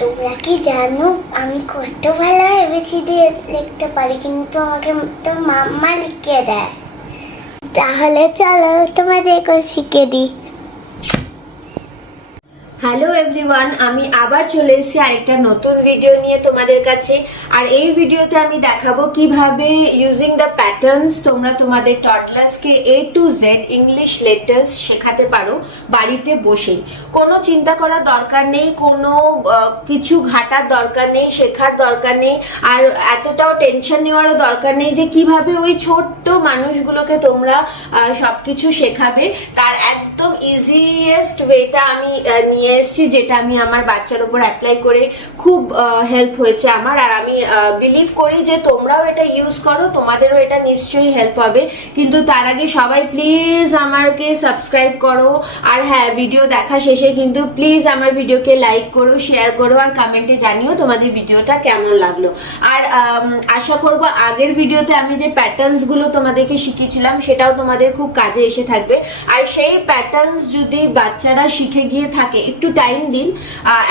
তোমরা কি জানো আমি কত ভালো এবিসিডি লিখতে পারি, কিন্তু আমাকে তো মাম্মা লিখিয়ে দেয়। তাহলে চলো তোমাদেরকে শিখিয়ে দিই। হ্যালো এভরিওয়ান, আমি আবার চলে এসেছি আরেকটা নতুন ভিডিও নিয়ে তোমাদের কাছে। আর এই ভিডিওতে আমি দেখাবো কিভাবে ইউজিং দ্য প্যাটার্নস তোমরা তোমাদের টডলার্সকে A to Z English letters শেখাতে পারো বাড়িতে বসেই। কোনো চিন্তা করার দরকার নেই, কোনো কিছু ঘাটার দরকার নেই, শেখার দরকার নেই, আর এতটাও টেনশন নেওয়ারও দরকার নেই যে কিভাবে ওই ছোট্ট মানুষগুলোকে তোমরা সবকিছু শেখাবে। তার একদম ইজিয়েস্ট ওয়েটা আমি নিয়ে এসেছি, যেটা আমি আমার বাচ্চার উপর অ্যাপ্লাই করে খুব হেল্প হয়েছে আমার। আর আমি বিলিভ করি যে তোমরাও এটা ইউজ করো, তোমাদেরও এটা নিশ্চয়ই হেল্প হবে। কিন্তু তার আগে সবাই প্লিজ আমাকে সাবস্ক্রাইব করো, আর হ্যাঁ, ভিডিও দেখা শেষে কিন্তু প্লিজ আমার ভিডিওকে লাইক করো, শেয়ার করো, আর কমেন্টে জানিও তোমাদের ভিডিওটা কেমন লাগলো। আর আশা করবো আগের ভিডিওতে আমি যে প্যাটার্নস গুলো তোমাদেরকে শিখিয়েছিলাম সেটাও তোমাদের খুব কাজে এসে থাকবে। আর সেই প্যাটার্নস যদি বাচ্চারা শিখে গিয়ে থাকে, একটু টাইম দিন,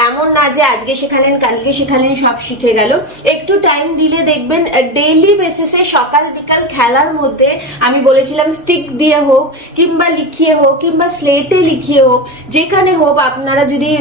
এমন না যে আজকে শেখালেন কালকে শেখালেন সব শিখে গেল। একটু টাইম দিলে দেখবেন ডেইলি বেসিসে সকাল বিকাল খেলার মধ্যে আমি বলেছিলাম স্টিক দিয়ে হোক, কিংবা লিখিয়ে হোক, কিংবা স্লেটে লিখিয়ে হোক, যেখানে হোক আপনারা যদি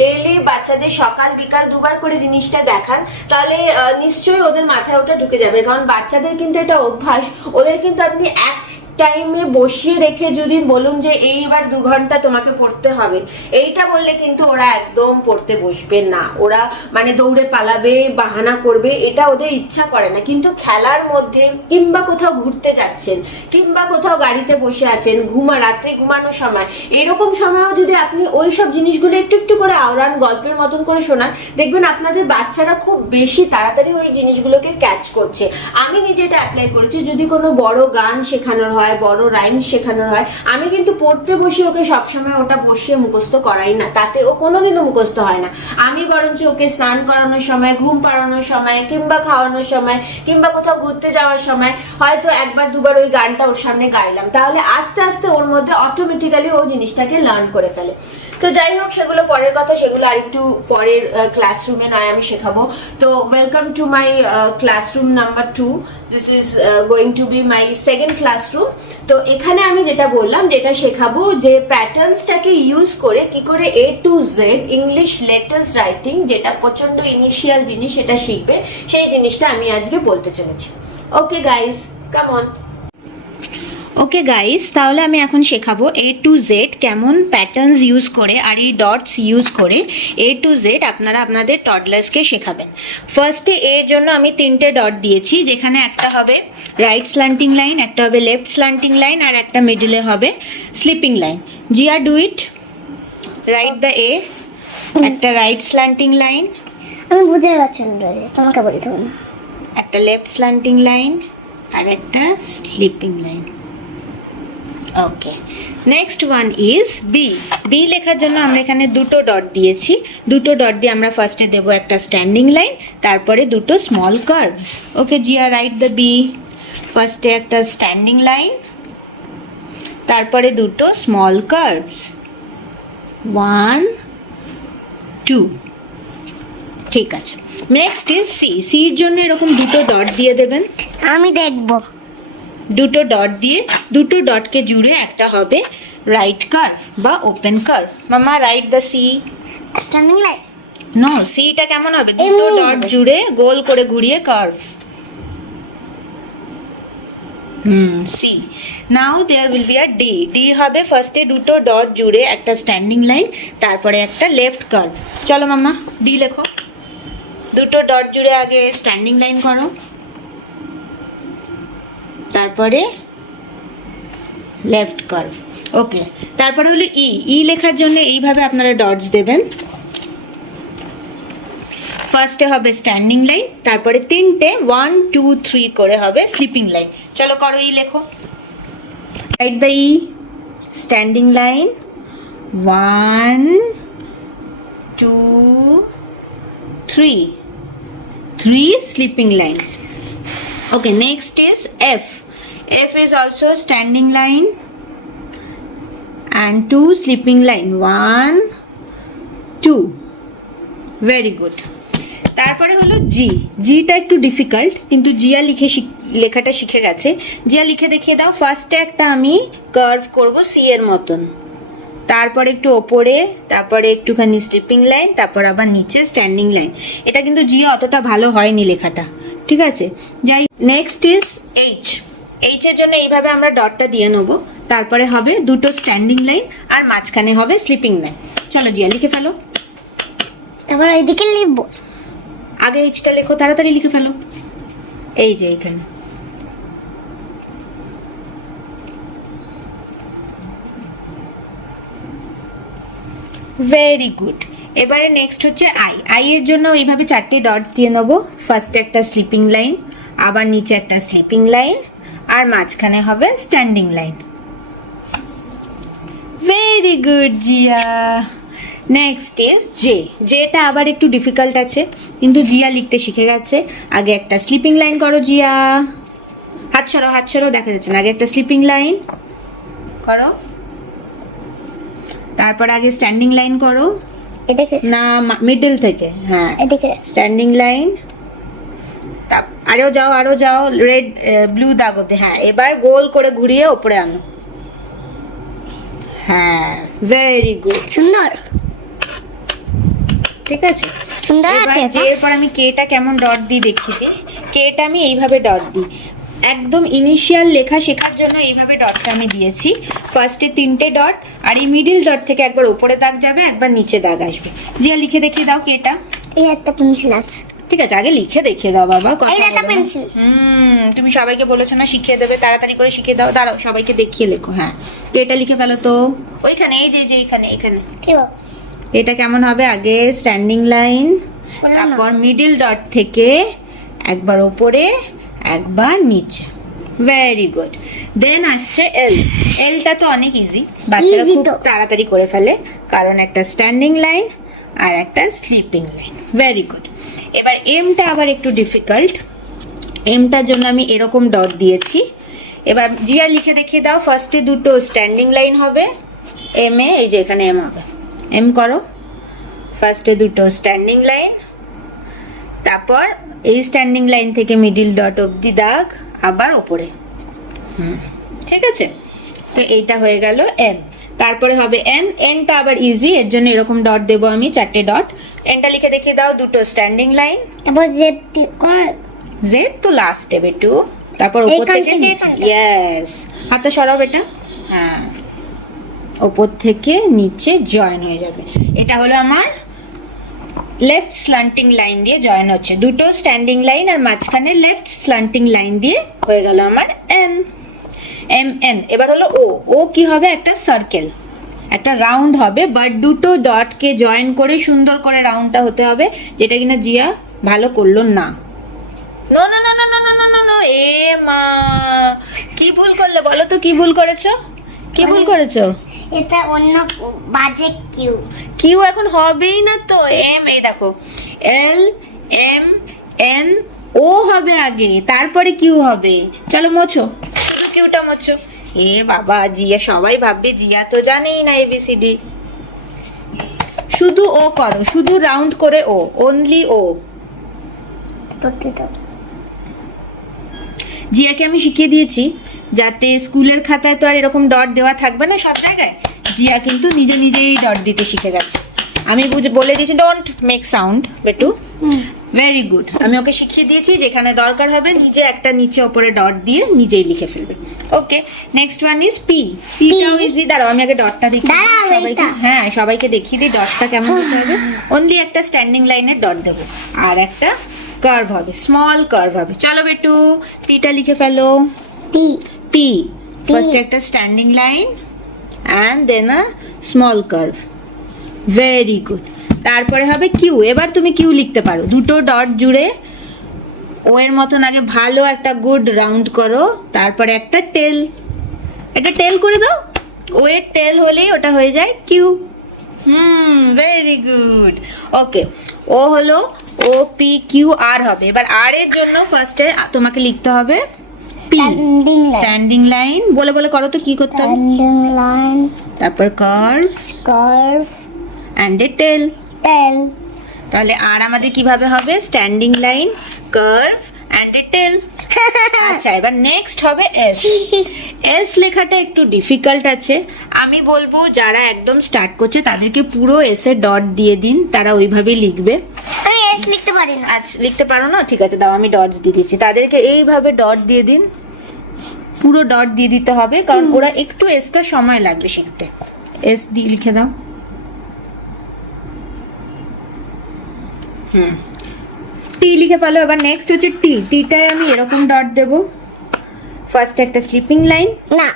ডেইলি বাচ্চাদের সকাল বিকাল দুবার করে জিনিসটা দেখান, তাহলে নিশ্চয়ই ওদের মাথায় ওটা ঢুকে যাবে। কারণ বাচ্চাদের কিন্তু এটা অভ্যাস, ওদের কিন্তু আপনি এক টাইমে বসিয়ে রেখে যদি বলুন যে এইবার 2 ঘন্টা তোমাকে পড়তে হবে, এইটা বললে কিন্তু ওরা একদম পড়তে বসবে না। ওরা মানে দৌড়ে পালাবে, বাহানা করবে, এটা ওদের ইচ্ছা করে না। কিন্তু খেলার মধ্যে কিংবা কোথাও ঘুরতে যাচ্ছেন, কিংবা কোথাও গাড়িতে বসে আছেন, রাত্রে ঘুমানোর সময়, এরকম সময়ও যদি আপনি ওই সব জিনিসগুলো একটু একটু করে আওড়ান, গল্পের মতন করে শোনান, দেখবেন আপনাদের বাচ্চারা খুব বেশি তাড়াতাড়ি ওই জিনিসগুলোকে ক্যাচ করছে। আমি নিজে এটা অ্যাপ্লাই করেছি। যদি কোনো বড় গান শেখানোর হয়, বড় রাইমস শেখানোর হয়, আমি কিন্তু পড়তে বসে ওকে সবসময় ওটা বসিয়ে মুখস্থ করাই না, তাতে ও কোনোদিনও মুখস্থ হয় না। আমি বরঞ্চ ওকে স্নান করানোর সময়, ঘুম পাড়ানোর সময়, কিংবা খাওয়ানোর সময়, কিংবা কোথাও ঘুরতে যাওয়ার সময় হয়তো একবার দুবার ওই গানটা ওর সামনে গাইলাম, তাহলে আস্তে আস্তে ওর মধ্যে অটোমেটিক্যালি ও জিনিসটাকে লার্ন করে ফেলে। তো যাই হোক, সেগুলো পরের কথা, সেগুলো আরেকটু পরের ক্লাসরুমে নয় আমি শেখাবো। তো welcome to my classroom number 2। This is going to B my second classroom. তো এখানে আমি যেটা বললাম, যেটা শেখাবো, যে প্যাটার্নসটাকে ইউজ করে কি করে A to Z English letters writing, যেটা প্রচন্ড ইনিশিয়াল জিনিস, সেটা শিখবে, সেই জিনিসটা আমি আজকে বলতে চলেছি। Okay guys, come on. Okay guys, তাহলে আমি এখন শেখাবো A to Z কেমন প্যাটার্নস ইউজ করে আর এই ডটস ইউজ করে A to Z আপনারা আপনাদের টডলার্সকে শেখাবেন। ফার্স্টে এর জন্য আমি 3টে ডট দিয়েছি, যেখানে একটা হবে রাইট স্ল্যান্টিং লাইন, একটা হবে লেফট স্ল্যান্টিং লাইন, আর একটা মিডলে হবে sleeping line. Zia do it, write the A, একটা রাইট স্ল্যান্টিং লাইন, আমি বুঝে গেছি, তোমাকে বলতে হবে না, একটা লেফট স্ল্যান্টিং লাইন, আর একটা sleeping line. Okay, next one is B. B লেখার জন্য আমরা এখানে 2টো ডট দিয়েছি। 2টো ডট দিয়ে আমরা ফার্স্টে দেবো একটা স্ট্যান্ডিং লাইন, তারপরে 2টো small curves. Okay Jiya, write the B. ফার্স্টে একটা স্ট্যান্ডিং লাইন, তারপরে 2টো স্মল কার্ভস, 1 2। ঠিক আছে, নেক্সট ইজ সি। সির জন্য এরকম 2টো ডট দিয়ে দেবেন। আমি দেখবো। 2টো ডট দিয়ে 2টো ডটকে জুড়ে একটা হবে রাইট কার্ভ বা ওপেন কার্ভ। মামা, write the C. Standing line, no, সিটা কেমন হবে? 2টো ডট জুড়ে গোল করে ঘুরিয়ে curve. C. Now there will be a D. D হবে ফার্স্টে 2টো ডট জুড়ে একটা স্ট্যান্ডিং লাইন, তারপরে একটা লেফট কার্ভ। চলো মামা, ডি লেখো। 2টো ডট জুড়ে আগে স্ট্যান্ডিং লাইন করো, তারপরে লেফট কার্ভ। ওকে, তারপরে হলো ই। ই লেখার জন্য এইভাবে আপনারা ডটস দেবেন। ফার্স্টে হবে স্ট্যান্ডিং লাইন, তারপরে 3টে 1 2 3 করে হবে স্লিপিং লাইন। চলো করো, ই লেখো। Write the E, standing line, 1 2 3, 3 sleeping lines. Okay, next is F. F is also standing line and 2 sleeping line, 1 2. Very good. তারপরে হলো জি। জিটা একটু ডিফিকাল্ট, কিন্তু জিয়া লেখাটা শিখে গেছে। জিয়া লিখে দেখিয়ে দাও। ফার্স্টে একটা আমি কার্ভ করব সি এর মতন, তারপরে একটু ওপরে, তারপরে একটুখানি স্লিপিং লাইন, তারপর আবার নিচে স্ট্যান্ডিং লাইন। এটা কিন্তু জিয়া অতটা ভালো হয়নি লেখাটা, ঠিক আছে? যাই, নেক্সট ইজ এইচ। এইচের জন্য এইভাবে আমরা ডটটা দিয়ে নেবো, তারপরে হবে দুটো স্ট্যান্ডিং লাইন আর মাঝখানে হবে স্লিপিং লাইন। চলো জিয়া লিখে ফেলো। তারপর এইদিকে লিখবো। আগে এইচটা লেখো, তাড়াতাড়ি লিখে ফেলো। এই যে এইখানে। Very good. এবারে নেক্সট হচ্ছে আই। আই এর জন্য এইভাবে 4টে ডটস দিয়ে নেবো। ফার্স্টে একটা স্লিপিং লাইন, আবার নিচে একটা স্লিপিং লাইন, আর মাঝখানে হবে standing line. Very good Jiya. Next is J. জেটা আবার একটু ডিফিকাল্ট আছে, কিন্তু জিয়া লিখতে শিখে গেছে। আগে একটা স্লিপিং লাইন করো জিয়া। হাত সরো, দেখা যাচ্ছে না। আগে একটা স্লিপিং লাইন করো, তারপর আগে স্ট্যান্ডিং লাইন করো। এদিকে না, মিডল থেকে, হ্যাঁ এদিকে স্ট্যান্ডিং লাইন। আরো যাও, রেড ব্লু দাগ অব্দি। হ্যাঁ, এবার গোল করে ঘুরিয়ে ওপরে আনো। হ্যাঁ, ভেরি গুড, সুন্দর, ঠিক আছে। সুন্দর আছে। এরপর আমি কেটা কেমন ডট দিই দেখিয়ে দিই। কেটা আমি এইভাবে ডট দিই, একদম ইনিশিয়াল লেখা শেখার জন্য এইভাবে ডটটা আমি দিয়েছি। ফার্স্টে 3টে ডট, আর এই মিডিল ডট থেকে একবার উপরে দাগ যাবে, একবার নিচে দাগ আসবে। জিয়া লিখে দেখিয়ে দাও কেটা। এই একটা পেন্সিল আছে। ঠিক আছে, আগে লিখে দেখিয়ে দাও বাবা। এই একটা পেন্সিল। তুমি সবাইকে বলেছো না শিখিয়ে দেবে, তাড়াতাড়ি করে শিখিয়ে দাও। দাঁড়াও, সবাইকে দেখিয়ে লেখো। হ্যাঁ, তো এটা লিখে ফেলো তো। ওইখানে, এই যে এখানে। কি বল? এটা কেমন হবে? আগে স্ট্যান্ডিং লাইন, তারপর মিডিল ডট থেকে একবার ওপরে, একবার নিচে। Very good. দেন আসছে এল। এলটা তো অনেক ইজি, বাচ্চারা খুব তাড়াতাড়ি করে ফেলে, কারণ একটা স্ট্যান্ডিং লাইন আর একটা স্লিপিং লাইন। Very good. এবার এমটা আবার একটু ডিফিকাল্ট। এমটার জন্য আমি এরকম ডট দিয়েছি। এবার জিয়া লিখে দেখিয়ে দাও। ফার্স্টে দুটো স্ট্যান্ডিং লাইন হবে এম এ, এই যে এখানে এম হবে। এম করো। ফার্স্টে দুটো স্ট্যান্ডিং লাইন, তারপর এই স্ট্যান্ডিং লাইন থেকে মিডিল ডট অবধি দাগ, আবার ওপরে। ঠিক আছে, তো এইটা হয়ে গেল এম। তারপরে হবে এন। এনটা আবার ইজি, এর জন্য এরকম ডট দেবো আমি, 4টে ডট। এনটা লিখে দেখিয়ে দাও। দুটো স্ট্যান্ডিং লাইন, তারপর জেড জেড তো লাস্টে বেটু, তারপর উপর থেকে নিচে। ইয়েস, হাতটা সরাও বেটা। হ্যাঁ, উপর থেকে নিচে জয়েন হয়ে যাবে। এটা হলো আমার লেফট স্ল্যান্টিং লাইন দিয়ে জয়েন হচ্ছে, দুটো স্ট্যান্ডিং লাইন আর মাঝখানে লেফট স্ল্যান্টিং লাইন দিয়ে হয়ে গেল আমার এন। M N. এবার হলো ও। ও কি হবে? একটা সার্কেল, একটা রাউন্ড হবে, বাট দুটো ডটকে জয়েন করে সুন্দর করে রাউন্ডটা হতে হবে, যেটা কিনা জিয়া ভালো করলো না। No no no no no no no no, এ মা, কি ভুল করলে বলো তো? কি ভুল করেছো? কি ভুল করেছো? এটা অন্য বাজে কিউ। কিউ এখন হবেই না তো। এম, এই দেখো, এল এম এন ও হবে আগে, তারপরে কিউ হবে। চলো মোছো, কিউটা মোছো। এ বাবা, জিয়া সবাই ভাববে জিয়া তো জানেই না এবিসিডি। শুধু ও করো, শুধু রাউন্ড করে ও, অনলি ও। জিয়াকে আমি শিখিয়ে দিয়েছি, যাতে স্কুলের খাতায় তো আর এরকম ডট দেওয়া থাকবে না সব জায়গায়। জিয়া কিন্তু নিজে নিজেই ডট দিতে শিখে গেছে। আমি বলে দিয়েছি ডোন্ট মেক সাউন্ড বেটু। Very good. আমি ওকে শিখিয়ে দিয়েছি যেখানে দরকার হবে নিজে একটা নিচে ওপরে ডট দিয়ে নিজেই লিখে ফেলবে। Okay, next one is P. পিটাও ইজি। দাঁড়াও, আমি আগে ডটটা দেখিয়ে দিই সবাইকে। হ্যাঁ, সবাইকে দেখিয়ে দিই ডটটা কেমন হতে হবে। অনলি একটা স্ট্যান্ডিং লাইনের ডট দেবো, আর একটা কার্ভ হবে, স্মল কার্ভ হবে। চলো বেটু, পিটা লিখে ফেলো। পি। পি। ফার্স্ট একটা standing line and then a small curve. Very good. তারপরে হবে কিউ। এবার তুমি কিউ লিখতে পারো, দুটো ডট জুড়ে ও এর মতন আগে ভালো একটা গুড রাউন্ড করো, তারপরে একটা টেল। এটা টেল করে দাও। ও এর টেল হলেই ওটা হয়ে যায় কিউ। Very good. ওকে, ও হলো ও পি কিউ আর হবে। এবার আর এর জন্য ফার্স্টে তোমাকে লিখতে হবে স্ট্যান্ডিং লাইন। বলে বলে করো তো, কি করতে হবে? স্ট্যান্ডিং লাইন, তারপর কার্ভ কার্ভ এন্ড এ টেল। তাহলে আর আমাদের কিভাবে হবে? Standing line, curve and a টেল। আচ্ছা, এবার নেক্সট হবে এস। এস লেখাটা একটু ডিফিকাল্ট আছে। আমি বলবো যারা একদম স্টার্ট করছে তাদেরকে পুরো এস এর ডট দিয়ে দিন, তারা ওইভাবেই লিখবে। আমি এস লিখতে পারি না। আচ্ছা, লিখতে পারো না? ঠিক আছে, দাও আমি ডটস দিয়ে দিচ্ছি। তাদেরকে এইভাবে ডট দিয়ে দিন, পুরো ডট দিয়ে দিতে হবে, কারণ ওরা একটু এসটা সময় লাগবে শিখতে। এস দিয়ে লিখে দাও। টি লিখে ফেলো। এবার নেক্সট হচ্ছে টি। টিটায় আমি এরকম ডট দেব। ফার্স্ট একটা স্লিপিং লাইন। না,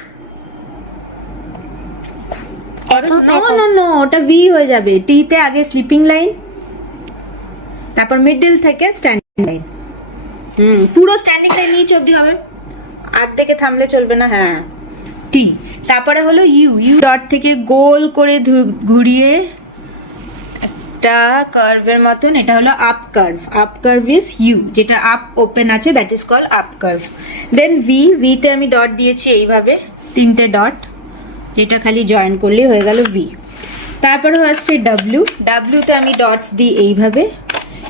নো, ওটা ভি হয়ে যাবে। টিতে আগে স্লিপিং লাইন, তারপর মিডল থেকে স্ট্যান্ডিং লাইন। পুরো স্ট্যান্ডিং লাইন নিচ অবধি হবে, আর্ধেকে থামলে চলবে না। হ্যাঁ, টি। তারপরে হলো ইউ। ইউ ডট থেকে গোল করে ঘুরিয়ে একটা কার্ভের মতন, এটা হলো up curve. Up curve is U, যেটা আপ ওপেন আছে, that is call up curve. Then V. ভিতে আমি ডট দিয়েছি এইভাবে, 3টে ডট, যেটা খালি জয়েন করলেই হয়ে গেল ভি। তারপরে হচ্ছে ডাব্লিউ। ডাব্লিউতে আমি ডটস দিই এইভাবে,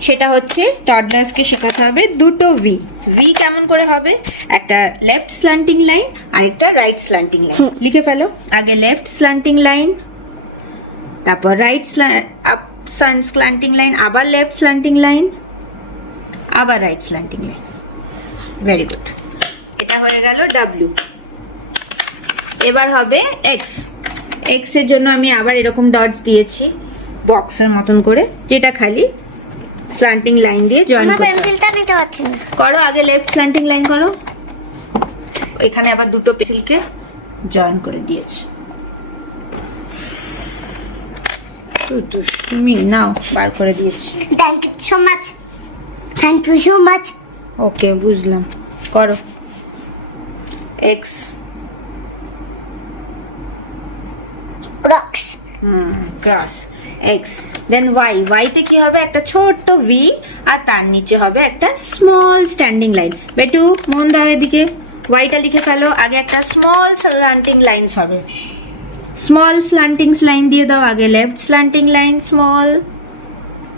সেটা হচ্ছে টডলার্সকে শেখাতে হবে দুটো ভি। ভি কেমন করে হবে? একটা লেফট স্ল্যান্টিং লাইন আর একটা রাইট স্ল্যান্টিং লাইন। লিখে ফেলো। আগে লেফট স্ল্যান্টিং লাইন, তারপর রাইট আপ স্ল্যান্টিং লাইন, আবার লেফট স্ল্যান্টিং লাইন, আবার right slanting line. Very good, এটা হয়ে গেল ডাব্লিউ। এবার হবে এক্স। এক্স এর জন্য আমি আবার এরকম ডটস দিয়েছি বক্সের মতন করে, যেটা খালি স্ল্যান্টিং লাইন দিয়ে জয়েন করতে হবে। পেন্সিলটা নিতে পারছি না। করো, আগে লেফট স্ল্যান্টিং লাইন করো। এখানে আবার দুটো পেন্সিলকে জয়েন করে দিয়েছি। তুমি নাও, বার করে দিয়েছি। Thank you so much, thank you so much. Okay, বুঝলাম। করো এক্স। রক্স। Cross X. Then Y. ওয়াইতে কি হবে? একটা ছোট্ট ভি, আর তার নিচে হবে একটা স্মল স্ট্যান্ডিং লাইন। বেটু মন দাও এদিকে। ওয়াইটা লিখে ফেলো। আগে একটা স্মল স্ল্যান্টিং লাইনস হবে, স্মল স্ল্যান্টিং লাইন দিয়ে দাও। আগে লেফট স্ল্যান্টিং লাইন স্মল,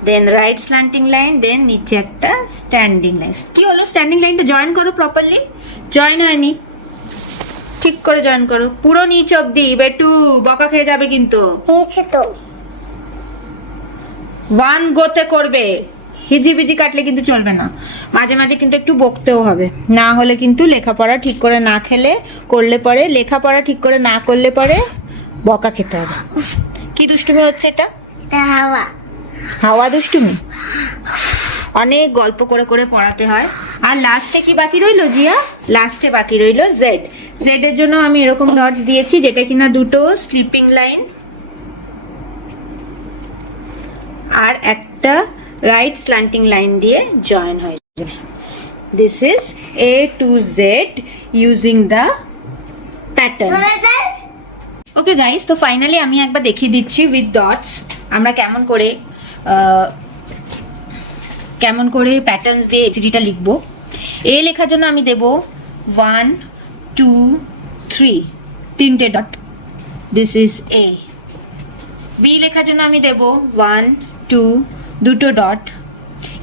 দেন রাইট স্ল্যান্টিং লাইন, দেন নিচে একটা স্ট্যান্ডিং লাইন। কি হলো? স্ট্যান্ডিং লাইনটা জয়েন করো প্রপারলি। জয়েন হয়নি, ঠিক করে জয়েন করো পুরো নিচ অবধি। বেটু বকা খেয়ে যাবে কিন্তু। হয়েছে তো। ওয়ান গোতে করবে, হিজিবিজি কাটলে কিন্তু চলবে না। মাঝে মাঝে কিন্তু একটু বকতেও হবে, না হলে কিন্তু লেখাপড়া ঠিক করে না করলে পরে, লেখাপড়া ঠিক করে না করলে পরে বকা খেতে হবে। কি দুষ্টুমি হচ্ছে এটা? এটা হাওয়া। হাওয়া দুষ্টুমি? অনেক গল্প করে করে পড়াতে হয়। আর লাস্টে কি বাকি রইলো জিয়া? লাস্টে বাকি রইলো জেড। জেড এর জন্য আমি এরকম ডটস দিয়েছি, যেটা কিনা দুটো স্লিপিং লাইন আর একটা রাইট স্ল্যান্টিং লাইন দিয়ে জয়েন হয়ে যাবে। This is A to Z using the pattern. Okay guys, তো ফাইনালি আমি একবার দেখিয়ে দিচ্ছি উইথ ডটস আমরা কেমন করে প্যাটার্নস দিয়ে এসিডিটা লিখবো। এ লেখার জন্য আমি দেব 1 2 3 3টে dot, this is A. B লেখার জন্য আমি দেব 1 2 দুটো ডট।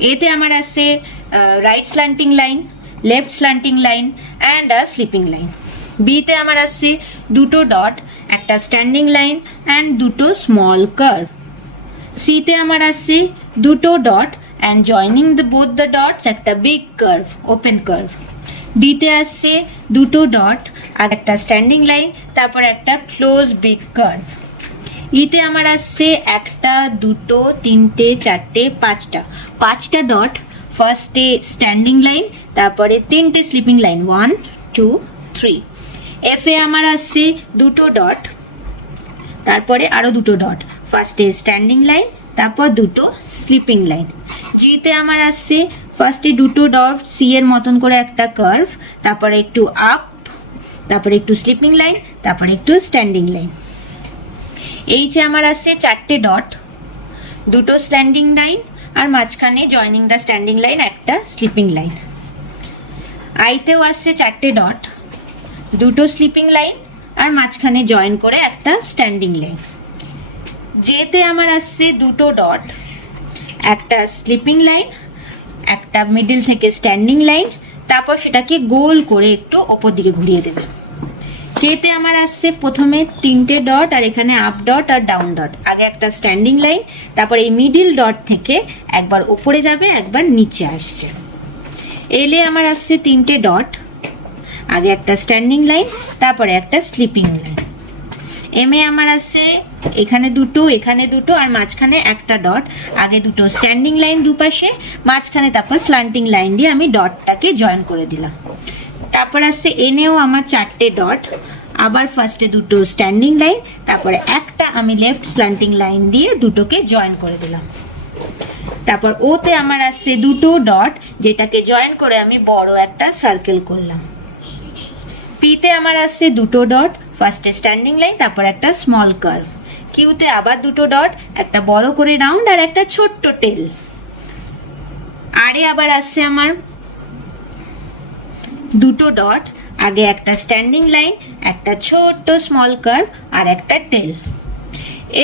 এতে আমার আছে right slanting line, left slanting line and a sleeping line. বিতে আমার আছে দুটো ডট, একটা স্ট্যান্ডিং লাইন অ্যান্ড দুটো স্মল কার্ভ। সিতে আমার আছে দুটো dot and joining both the dots একটা বিগ কার্ভ, ওপেন কার্ভ। ডিতে আসছে দুটো ডট আর একটা স্ট্যান্ডিং লাইন, তারপর একটা ক্লোজ বিগ কার্ভ। ইতে আমার আসছে একটা দুটো তিনটে চারটে পাঁচটা ডট, ফার্স্টে স্ট্যান্ডিং লাইন, তারপরে তিনটে স্লিপিং লাইন 1 2 3। এফে আমার আসছে দুটো ডট, তারপরে আরও দুটো ডট, ফার্স্টে স্ট্যান্ডিং লাইন, তারপর দুটো স্লিপিং লাইন। জিতে আমার আসছে ফার্স্টে দুটো ডট, সি এর মতন করে একটা কার্ভ, তারপরে একটু আপ, তারপরে একটু স্লিপিং লাইন, তারপরে একটু স্ট্যান্ডিং লাইন। এইচে আমার আসছে চারটে ডট, দুটো স্ট্যান্ডিং লাইন আর মাঝখানে জয়নিং দ্য স্ট্যান্ডিং লাইন একটা স্লিপিং লাইন। আইতেও আসছে চারটে ডট, দুটো স্লিপিং লাইন আর মাঝখানে জয়েন করে একটা স্ট্যান্ডিং লাইন। জেতে আমার আসছে দুটো ডট, একটা স্লিপিং লাইন, একটা মিডল থেকে স্ট্যান্ডিং লাইন, তারপর সেটাকে গোল করে একটু ওপর দিকে ঘুরিয়ে দেবে। কেতে আমার আসছে প্রথমে 3টে ডট আর এখানে আপ ডট আর ডাউন ডট। আগে একটা স্ট্যান্ডিং লাইন, তারপর এই মিডিল ডট থেকে একবার উপরে যাবে, একবার নিচে আসছে। এলে আমার আসছে 3টে ডট, আগে একটা স্ট্যান্ডিং লাইন, তারপরে একটা স্লিপিং লাইন। এমে আমার আসছে এখানে দুটো, এখানে দুটো, আর মাঝখানে একটা ডট। আগে দুটো স্ট্যান্ডিং লাইন দুপাশে, মাঝখানে তারপর স্ল্যান্টিং লাইন দিয়ে আমি ডটটাকে জয়েন করে দিলাম। তারপর আসছে এনেও আমার 4টে ডট, আবার ফার্স্টে দুটো স্ট্যান্ডিং লাইন, তারপরে একটা আমি লেফট স্ল্যান্টিং লাইন দিয়ে দুটোকে জয়েন করে দিলাম। তারপর ওতে আমার আসছে দুটো ডট, যেটাকে জয়েন করে আমি বড় একটা সার্কেল করলাম। পিতে আমার আসছে দুটো ডট, ফার্স্টে স্ট্যান্ডিং লাইন, তারপর একটা স্মল কার্ভ। কিউতে আবার দুটো ডট, একটা বড় করে রাউন্ড আর একটা ছোট্ট টেল। আরে আবার আসছে আমার দুটো ডট, আগে একটা স্ট্যান্ডিং লাইন, একটা ছোট্ট স্মল কার্ভ আর একটা টেল।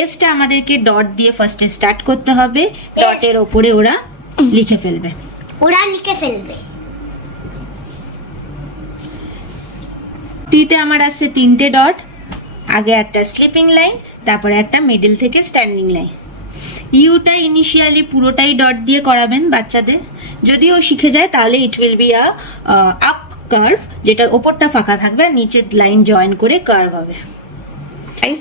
এসটা আমাদেরকে ডট দিয়ে ফার্স্টে স্টার্ট করতে হবে, ডটের ওপরে ওরা লিখে ফেলবে। টিতে আমার আসছে 3টে ডট, আগে একটা স্লিপিং লাইন, তারপরে একটা মিডল থেকে স্ট্যান্ডিং লাইন। ইউটা ইনিশিয়ালি পুরোটাই ডট দিয়ে করাবেন বাচ্চাদের, যদি ও শিখে যায় তাহলে it will be up curve, যেটার ওপরটা ফাঁকা থাকবে আর নিচের লাইন জয়েন করে কার্ভ হবে।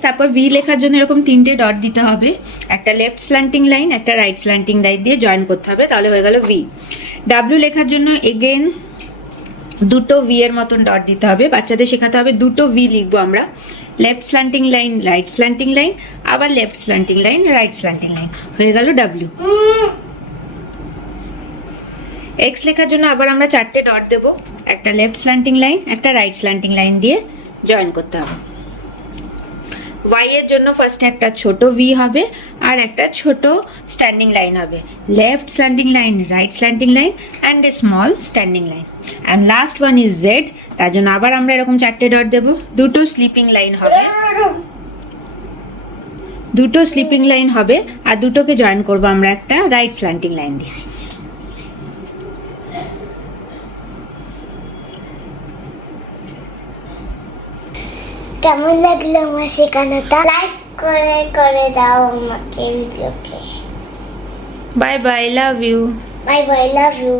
তারপর ভি লেখার জন্য এরকম 3টে ডট দিতে হবে, একটা লেফট স্ল্যান্টিং লাইন, একটা রাইট স্ল্যান্টিং লাইন দিয়ে জয়েন করতে হবে, তাহলে হয়ে গেল ভি। ডাব্লিউ লেখার জন্য এগেন দুটো ভি এর মতন ডট দিতে হবে, বাচ্চাদের শেখাতে হবে দুটো ভি লিখবো আমরা, left slanting line, right slanting line, আবার left slanting line, right slanting line, হয়ে গেল ডাব্লিউ। এক্স লেখার জন্য আবার আমরা 4টে ডট দেবো, একটা লেফট স্ল্যান্টিং লাইন, একটা রাইট স্ল্যান্টিং লাইন দিয়ে জয়েন করতে হবে। ওয়াই এর জন্য ফার্স্টে একটা ছোট ভি হবে আর একটা ছোট স্ট্যান্ডিং লাইন হবে, left slanting line, right slanting line and a small standing line. And last one is Z, তার জন্য আবার আমরা এরকম 4টে ডট দেবো, দুটো স্লিপিং লাইন হবে, আর দুটোকে জয়েন করবো আমরা একটা রাইট স্ল্যান্টিং লাইন দিয়ে। কেমন লাগলো আমার শেখানোটা? লাইক করে দাও আমাকে ভিডিওকে। Bye bye, love you. Bye bye, love you.